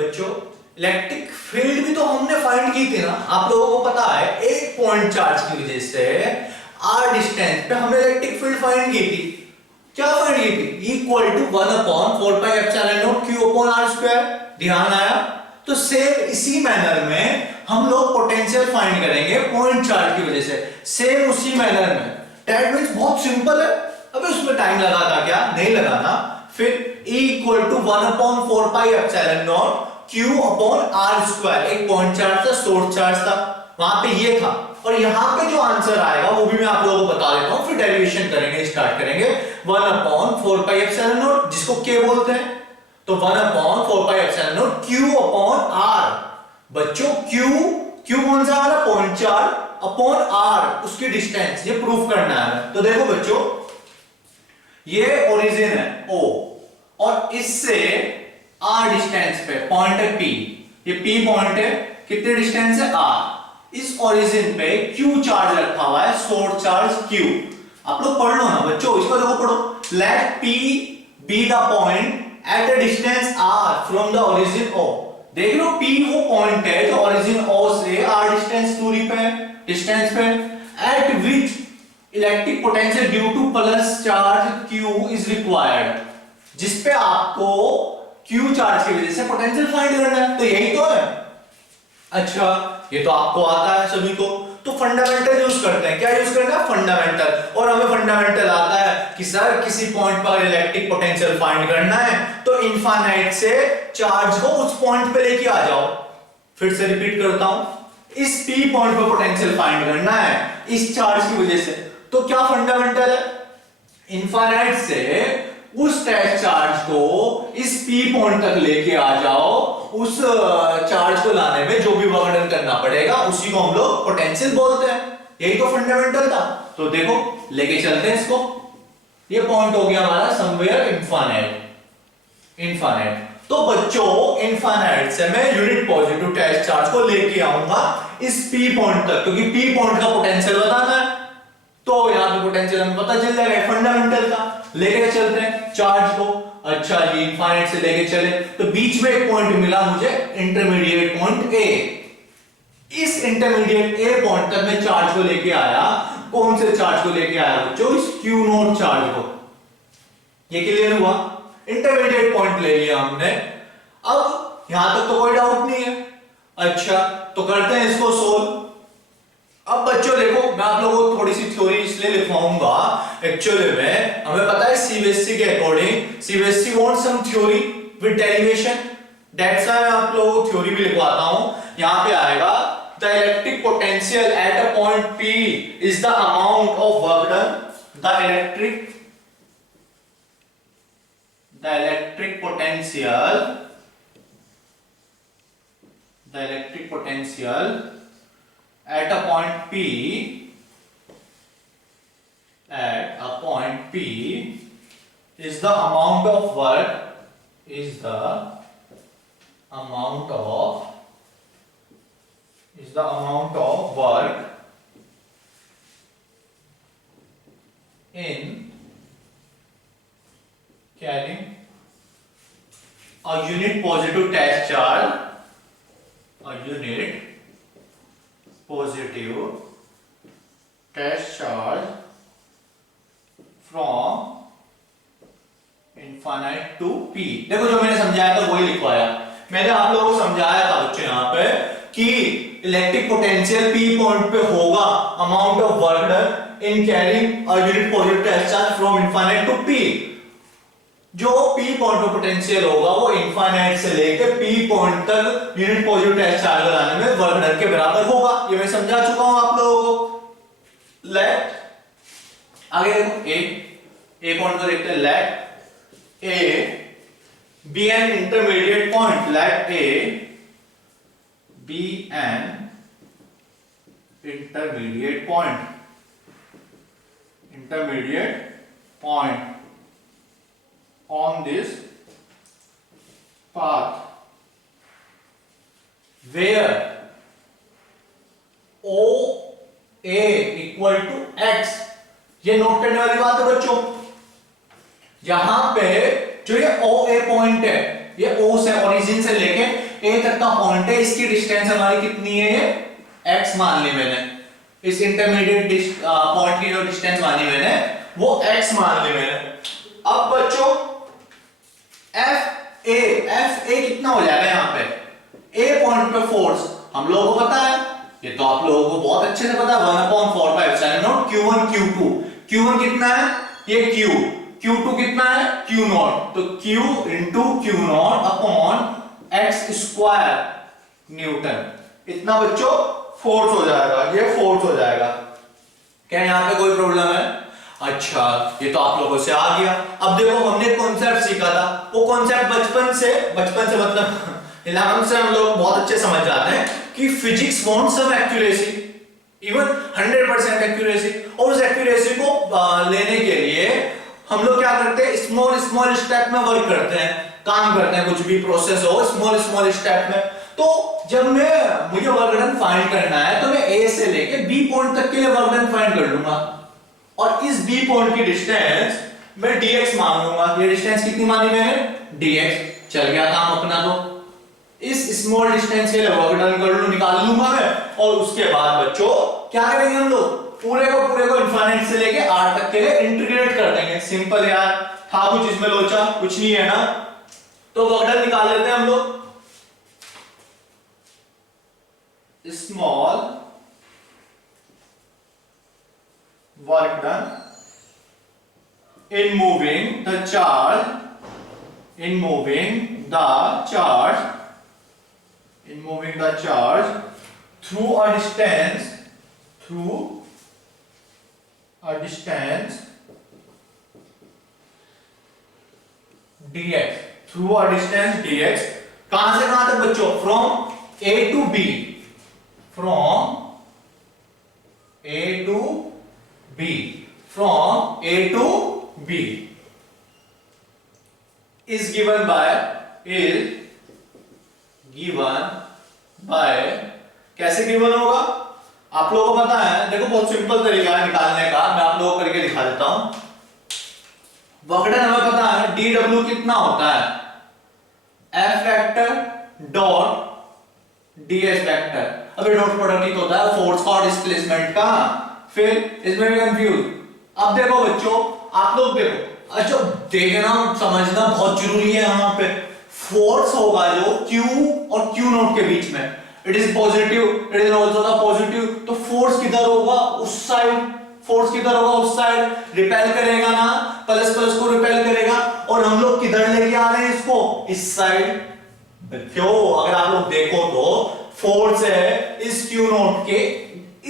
बच्चों electric field भी तो हमने फाइंड की थी ना, आप लोगों को पता है एक पॉइंट चार्ज की वजह से r डिस्टेंस पे हमने इलेक्ट्रिक फील्ड फाइंड की थी। क्या फाइंड की थी? Equal to 1/4πε0 q/r²। ध्यान आया? तो सेम इसी मैनर में हम लोग पोटेंशियल फाइंड करेंगे पॉइंट चार्ज की वजह से, सेम उसी मैनर में। दैट मींस बहुत सिंपल है। अबे उसमें टाइम लगा था क्या? नहीं लगाना। फिर E इक्वल टू 1/4πε0 q/r²। एक पॉइंट चार्ज था, सोर्स चार्ज था, वहां पे ये था। और यहां पे जो आंसर आएगा वो भी मैं आप लोगों को बता देता हूं, फिर डेरिवेशन करेंगे, स्टार्ट करेंगे। 1/4πε0 जिसको k बोलते हैं, तो 1/4πε0 q/r। बच्चों q कौन सा हमारा पॉइंट चार्ज अपॉन r उसकी डिस्टेंस, ये प्रूफ करना है। तो देखो बच्चों ये ओरिजिन है O और इससे r डिस्टेंस पे पॉइंट है P, ये P पॉइंट है, कितने डिस्टेंस है r। इस ओरिजिन पे Q चार्ज रखा हुआ है, सोर्स चार्ज Q। आप लोग पढ़ लो ना बच्चों, इसको देखो पढ़ो। Let P be the point at a distance r from the origin O। देख लो P वो पॉइंट है जो ओरिजिन O से r डिस्टेंस दूरी पे, डिस्टेंस पे, at which electric potential due to plus charge Q is required, जिसपे आपको Q चार्ज की वजह से पोटेंशियल फाइंड करना है। तो यही तो है। अच्छा ये तो आपको आता है सभी को, तो फंडामेंटल यूज करते हैं। क्या यूज करना है? फंडामेंटल। और हमें फंडामेंटल आता है कि सर किसी पॉइंट पर इलेक्ट्रिक पोटेंशियल फाइंड करना है तो इनफाइनाइट से चार्ज को उस पॉइंट पे लेके आ जाओ। फिर से रिपीट करता हूं, इस P पॉइंट पर पोटेंशियल फाइंड करना है इस चार्ज की वजह से। तो क्या फंडामेंटल है? इनफाइनाइट से उस टेस्ट चार्ज को इस P पॉइंट तक लेके आ जाओ, उस चार्ज को लाने में जो भी वर्क डन करना पड़ेगा उसी को हम लोग पोटेंशियल बोलते हैं। यही तो फंडामेंटल था। तो देखो लेके चलते हैं इसको। ये पॉइंट हो गया हमारा समवेयर इनफाइनाइट। तो बच्चों इनफाइनाइट से मैं यूनिट पॉजिटिव टेस्ट चार्ज को लेके आऊंगा इस P पॉइंट तक, क्योंकि P पॉइंट का पोटेंशियल बताना है। तो यहां पे पोटेंशियल हमें पता चल जाएगा, फंडामेंटल था। लेके चलते हैं चार्ज को। अच्छा जी इनफाइनाइट से लेके चले तो बीच में एक पॉइंट मिला मुझे, इंटरमीडिएट पॉइंट A। इस इंटरमीडिएट A पॉइंट तक मैं चार्ज को लेके आया। कौन से चार्ज को लेके आया बच्चों? इस Q0 चार्ज को। ये क्लियर हुआ? इंटरमीडिएट पॉइंट ले लिया हमने। अब यहां तक तो कोई डाउट नहीं है। अच्छा तो करते हैं इसको सोल्व। अब बच्चों देखो मैं आप लोगों को थोड़ी सी थ्योरी इसलिए लिखवाऊंगा, एक्चुअली में हमें पता है सीबीएसई के according CBSE want some theory with derivation, that's why मैं आप लोगों को थ्योरी भी लिखवाता हूं। यहां पे आएगा the electric potential at a point P is the amount of work done. The electric potential at a point P is the amount of work in carrying a unit positive test charge, from infinite to P। देखो जो मैंने समझाया था वही लिखवाया। मैंने आप लोगों को समझाया था बच्चों यहां पे कि इलेक्ट्रिक पोटेंशियल P पॉइंट पे होगा amount of work done in carrying a unit positive test charge from infinite to P। जो P पॉइंट पे पोटेंशियल होगा वो इनफाइनाइट से लेकर P पॉइंट तक यूनिट पॉजिटिव टेस्ट चार्ज लगाने में वर्क डन के बराबर होगा। ये मैं समझा चुका हूं आप लोगों को। लेट आगे देखो ए पॉइंट को देखते हैं। Let A be an intermediate point, let A be an intermediate point on this path where OA equal to X। ये नोट करने वाली बात है बच्चों। यहां पे जो ये OA पॉइंट है ये O से ओरिजिन से लेके A तक का पॉइंट है, इसकी डिस्टेंस हमारी कितनी है, ये x मान ली मैंने, इस इंटरमीडिएट पॉइंट की जो डिस्टेंस मानी मैंने वो x मान ली मैंने। अब बच्चों FA कितना हो जाएगा, यहाँ पे A पॉइंट पे फोर्स हम लोगों को पता है, ये तो आप लोगों को बहुत अच्छे से पता है, 1/4 Q1 Q2। Q1 कितना है, ये Q, Q2 कितना है, Q0, तो Q into Q0 upon x square Newton, इतना बच्चों फोर्स हो जाएगा, ये फोर्स हो जाएगा। क्या यहाँ पे कोई प्रॉब्लम है? अच्छा, ये तो आप लोगों से आ गया। अब देखो हमने कॉन्सेप्ट सीखा था, वो कॉन्सेप्ट बचपन से मतलब 11th से हम लोग बहुत अच्छे समझ जाते हैं कि फिजिक्स वांट्स सम एक्यूरेसी, इवन 100% एक्यूरेसी, और उस एक्यूरेसी को लेने के लिए हम लोग क्या करते हैं, स्मॉल स्टेप में वर्क करते हैं, काम करते हैं, कुछ भी प्रोसेस हो स्मॉल स्टेप में। तो जब मुझे वर्क डन फाइंड करना है तो मैं ए से लेके बी पॉइंट तक के लिए वर्क डन फाइंड कर लूंगा, और इस बी पॉइंट की डिस्टेंस मैं dx मान लूंगा। ये डिस्टेंस कितनी मानी मैंने, dx। चल गया काम अपना, तो इस स्मॉल डिस्टेंस के लिए वर्क डन कर लूं, निकाल लूंगा मैं, और उसके बाद बच्चों क्या करेंगे हम लोग, पूरे को इनफाइनाइट से लेके r तक के लिए इंटीग्रेट कर देंगे। सिंपल यार, था कुछ इसमें लोचा, कुछ नहीं है ना। तो वर्क डन निकाल लेते हैं हम लोग, small work done in moving the charge through a distance dx, कहां से कहां तक बच्चों, from A to B, is given by कैसे गिवन होगा आप लोगों को पता है। देखो बहुत सिंपल तरीका है निकालने का, मैं आप लोगों को करके दिखा देता हूं। वर्क डन हमें पता है dw कितना होता है, F vector dot ds vector. अबे डॉट प्रोडक्ट ही तो होता है फोर्स का और डिस्प्लेसमेंट का, फिर इसमें भी कंफ्यूज। अब देखो बच्चों, आप लोग देखो, अच्छा देखना समझना बहुत जरूरी है। यहाँ पे फोर्स होगा जो Q और Q0 के बीच में, it is positive, it is also the positive, तो फोर्स किधर होगा, उस साइड, रिपेल करेगा ना, प्लस को रिपेल करेगा, और हम लोग किधर लेके आ रहे हैं इसको, इस साइड। क्यों, अगर आप लोग देखो तो फोर्स है इस Q0 के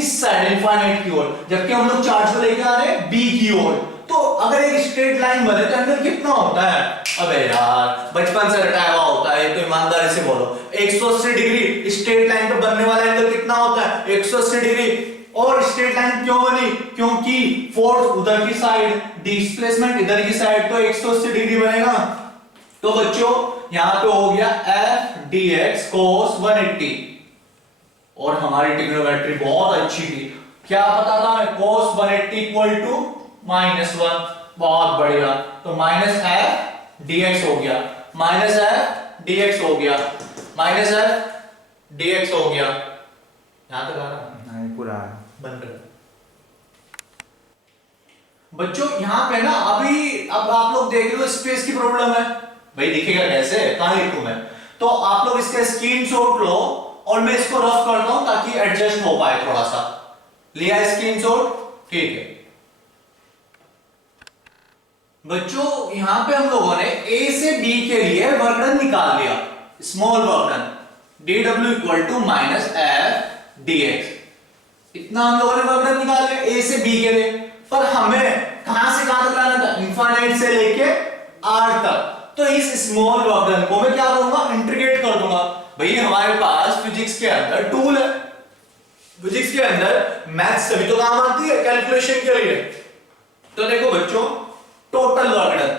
इस साइड इनफाइनाइट की ओर, जबकि हम लोग चार्ज को लेके आ रहे हैं B की ओर। तो अगर एक स्ट्रेट लाइन बने तो एंगल कितना होता है, अबे यार बचपन से रटाया हुआ होता है, तो ईमानदारी से बोलो 180 डिग्री स्ट्रेट लाइन पे बनने वाला एंगल कितना होता है, 180 डिग्री। और स्ट्रेट लाइन क्यों बनी, क्योंकि फोर्स उधर की साइड, डिस्प्लेसमेंट इधर की साइड, तो 180 डिग्री बनेगा। तो बच्चों यहां पे हो गया f dx cos 180, और हमारी ट्रिग्नोमेट्री बहुत अच्छी थी, क्या पता था हमें cos 180 इक्वल टू -1, बहुत बढ़िया। तो -f dx हो गया, -f dx हो गया, -f dx हो गया। यहां तक आ रहा नहीं, पूरा बन रहा बच्चों। यहां पे ना अभी अब आप लोग देख रहे हो स्पेस की प्रॉब्लम है भाई, दिखेगा कैसे, कहां लिखूं मैं, तो आप लोग इसका स्क्रीनशॉट लो और मैं इसको रफ करता हूं ताकि एडजस्ट हो पाए थोड़ा सा। लिया स्क्रीनशॉट, ठीक है बच्चों। यहां पे हम लोगों ने A से B के लिए वर्क डन निकाल लिया, small work done dw equal to -f dx, इतना हम लोगों ने वर्क डन निकाल लिया A से B के लिए। पर हमें कहां से कहां तक लाना था, इनफाइनाइट से लेके R तक। तो इस स्मॉल वर्क डन को मैं क्या करूंगा, इंटीग्रेट कर दूंगा। भाई हमारे पास फिजिक्स के अंदर टूल है, फिजिक्स के अंदर मैथ्स सभी तो काम आती है कैलकुलेशन के लिए। तो देखो बच्चों, total work done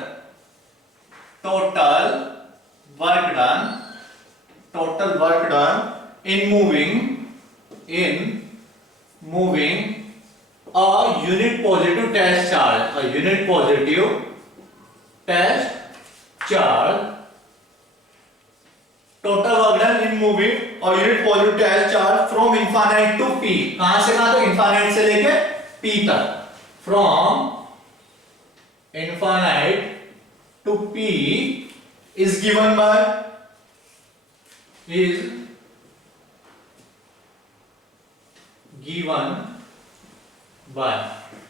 in moving a unit positive test charge total work done in moving और unit positive charge from infinite to P, कहां से कहां तक, इनफाइनाइट से लेके पी तक, from infinite to P is given by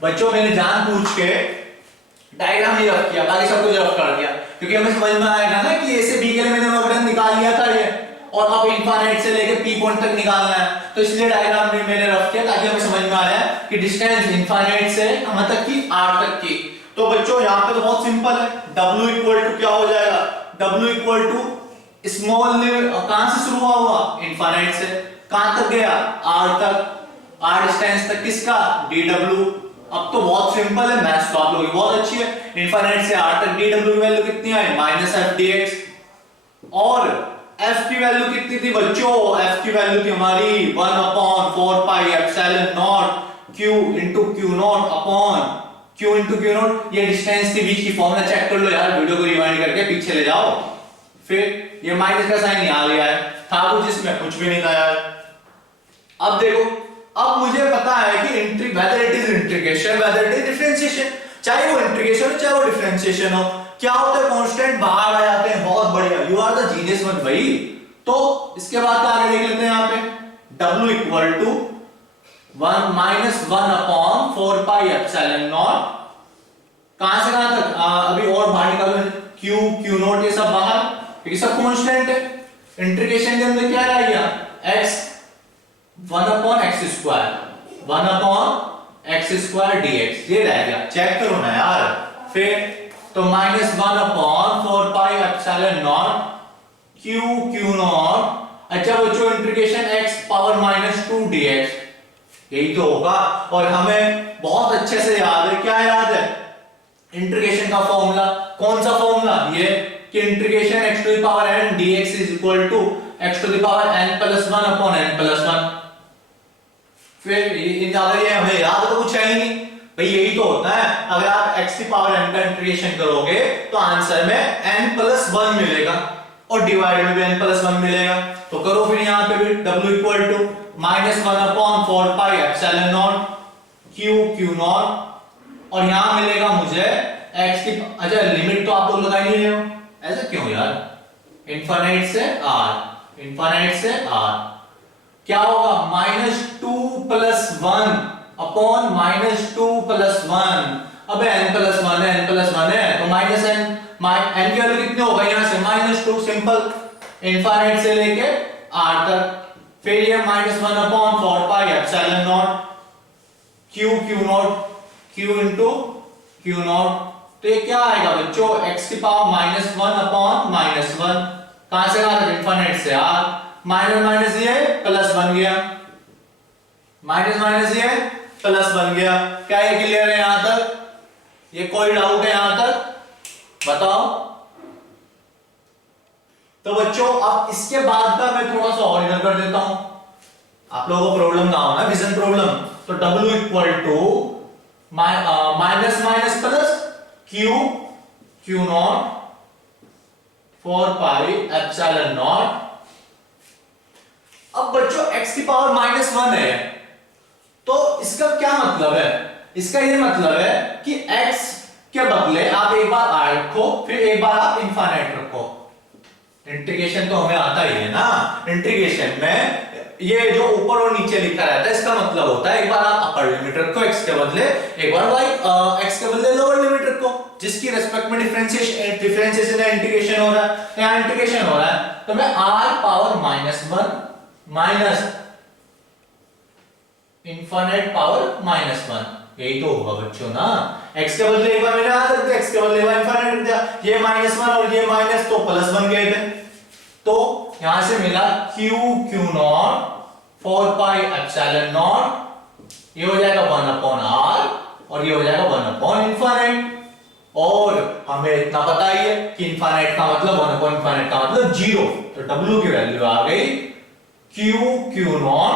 बच्चों मैंने जान पूछ के डायग्राम नहीं रख किया, बाकी सब कुछ रख कर दिया क्योंकि हमें समझ में आएगा ना कि ए से बी के लिए मैंने वर्क डन निकाल लिया था ये, और अब इनफाइनाइट से लेके पी पॉइंट तक निकालना है, तो इसलिए डायग्राम भी मैंने रख किया ताकि हमें समझ में आया कि डिस्टेंस इनफाइनाइट से कहां तक की, आर तक की। तो बच्चों यहाँ पे तो बहुत सिंपल है, W इक्वल टू क्या हो जाएगा, W equal to small limit, कहां से शुरू हुआ, इनफाइनाइट से, कहां तक गया, R तक, R डिस्टेंस तक किसका, dW। अब तो बहुत सिंपल है, मैथ्स तो आप लोगों की बहुत अच्छी है। इनफाइनाइट से R तक dW की वैल्यू कितनी आई, -f dx, और f की वैल्यू कितनी थी बच्चों, f की वैल्यू थी हमारी 1/4 pi epsilon naught q into q naught upon q into q not. ये डिस्टेंस के बीच की फॉर्मूला चेक कर लो यार, वीडियो को रिवाइंड करके पीछे ले जाओ। फिर ये माइनस का साइन यहाँ ले आया, था कुछ इसमें, कुछ भी नहीं था यार। अब देखो, अब मुझे पता है कि whether it is integration whether it is differentiation, चाहे वो इंटीग्रेशन हो चाहे वो डिफरेंशिएशन हो, क्या होता है, कांस्टेंट बाहर आ जाते हैं, बहुत बढ़िया, you are the genius one भाई। तो इसके बाद क्या आगे देख लेते हैं, यहाँ पे W equal to 1 minus 1/4 pi epsilon naught, कहां से कहां तक, अभी और बाहर निकालो, Q Q नॉट, ये सब बाहर, क्योंकि सब कांस्टेंट है। इंटीग्रेशन के अंदर क्या रह गया, x 1/x², 1/x² dx, ये रह गया, चेक करो ना यार। फिर तो -1/4 pi epsilon naught Q not, अच्छा बच्चों इंटीग्रेशन x पावर -2 dx, यही तो होगा। और हमें बहुत अच्छे से याद है, क्या याद है, इंटीग्रेशन का फॉर्मूला, कौन सा फॉर्मूला, ये कि integration x to the power n dx is equal to x to the power n+1/n+1। फिर अगर ये हमें याद तो कुछ है ही नहीं भाई, यही तो होता है, अगर आप x की पावर n का इंटीग्रेशन करोगे तो आंसर में n+1 मिलेगा और डिवाइड में भी n+1 मिलेगा। तो करो फिर यहाँ पे भी W equal to -1/4 pi epsilon naught Q naught, और यहां मिलेगा मुझे x की, अच्छा लिमिट तो आप लोग लगा ही नहीं रहे हो, ऐसा क्यों यार, इनफाइनाइट से r, इनफाइनाइट से r क्या होगा, -2+1 अपॉन -2+1, अबे n+1 है, n+1 है तो -n, n की वैल्यू कितनी होगा यहां से, -2, सिंपल, इनफाइनाइट से लेके r तक। फिर ये -1/4 pi epsilon naught Q not, Q into Q not, तो ये क्या आएगा बच्चों, x की पावर -1/-1, कहां से कहां तक, इनफाइनाइट से r, माइनस माइनस ये प्लस बन गया, माइनस ये प्लस बन गया। क्या ये क्लियर है यहां तक, ये कोई डाउट है यहां तक, बताओ। तो बच्चों अब इसके बाद का मैं थोड़ा सा और इधर कर देता हूं, आप लोगों को प्रॉब्लम ना हो ना, विजन प्रॉब्लम। तो W equal to minus minus plus Q naught 4 pi epsilon naught. अब बच्चों x की पावर -1 है, तो इसका क्या मतलब है, इसका ये मतलब है कि x के बदले आप एक बार r रखो, फिर एक बार आप इनफाइनाइट रखो। इंटीग्रेशन तो हमें आता ही है ना, इंटीग्रेशन में ये जो ऊपर और नीचे लिखा रहता है इसका मतलब होता है एक बार आप अपर लिमिट रखो x के बदले, एक बार x के बदले लोअर लिमिट रखो, जिसकी रेस्पेक्ट में डिफरेंशिएशन या इंटीग्रेशन हो रहा है, या इंटीग्रेशन हो रहा है। तो मैं r power -1 minus infinite power -1, यही तो होगा बच्चों ना। x के बदले एक बार मैंने r रख दिया, x के बदले इनफाइनाइट रख दिया, ये -1 और ये माइनस तो प्लस बन गए थे। तो यहां से मिला Q naught 4 pi epsilon not, ये हो जाएगा 1/r और ये हो जाएगा 1/इनफाइनाइट। और हमें इतना पता ही है कि इनफाइनाइट का मतलब 1/इनफाइनाइट का मतलब 0। तो W की वैल्यू आ गई Q naught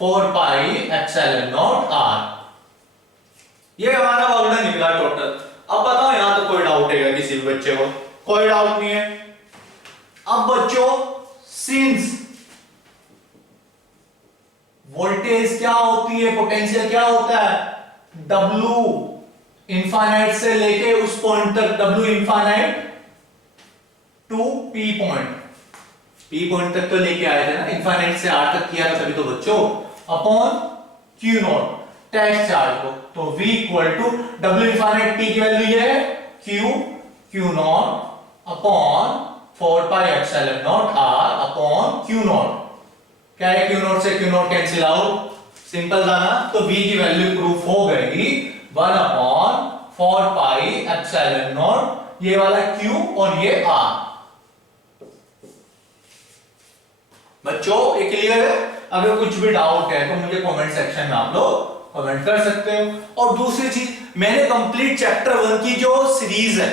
4 pi epsilon naught r। ये हमारा वर्क निकला टोटल। अब बताओ यहां तो कोई डाउट है किसी भी बच्चे को, कोई डाउट नहीं है। अब बच्चों सिंस वोल्टेज क्या होती है, पोटेंशियल क्या होता है, W इंफाइनाइट से लेके उस पॉइंट तक, W infinite to P point, P point तक तो लेके आए थे ना, इंफाइनाइट से R तक किया था तभी तो बच्चों, upon Q naught test charge को, तो V equal to W infinite P की वैल्यू ये है Q naught upon 4 pi epsilon naught R upon Q naught. क्या है Q नॉट से Q naught cancel out, simple था ना, तो V की वैल्यू प्रूफ हो गई 1 अपॉन 4 पाई एप्सिलॉन नॉट, ये वाला Q और ये R। बच्चों ये क्लियर है? अगर कुछ भी डाउट है तो मुझे कमेंट सेक्शन में आप लोग कमेंट कर सकते हो। और दूसरी चीज, मैंने कंप्लीट चैप्टर 1 की जो सीरीज है,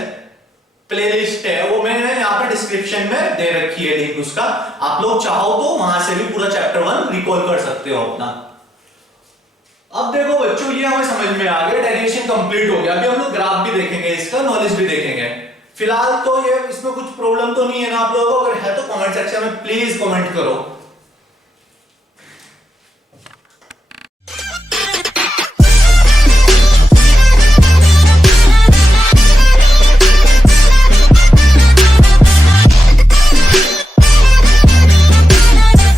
प्लेलिस्ट है, वो मैंने यहाँ पे डिस्क्रिप्शन में दे रखी है लिंक उसका, आप लोग चाहो तो वहां से भी पूरा चैप्टर 1 रिकॉल कर सकते हो अपना। अब देखो बच्चों, ये हमें समझ में आ गया, डेरिवेशन कंप्लीट हो गया। अभी हम लोग ग्राफ भी देखेंगे, इसका नॉलेज भी देखेंगे। फिलहाल तो ये इसमें कुछ प्रॉब्लम तो नहीं है ना आप लोगों को? अगर है तो कमेंट सेक्शन में प्लीज कमेंट करो।